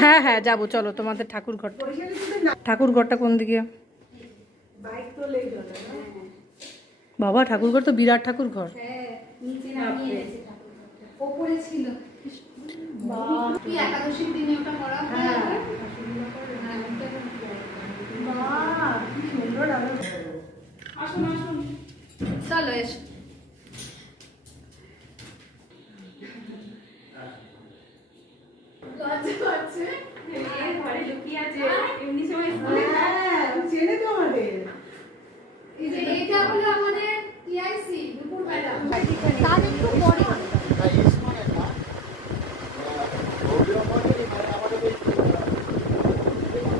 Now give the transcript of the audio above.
হ্যাঁ হ্যাঁ যাবো, চলো তোমাদের ঠাকুর ঘরটা। ঠাকুর ঘরটা কোন দিকে? বাবা ঠাকুর ঘর তো বিরাট ঠাকুর ঘর। চলো এসো।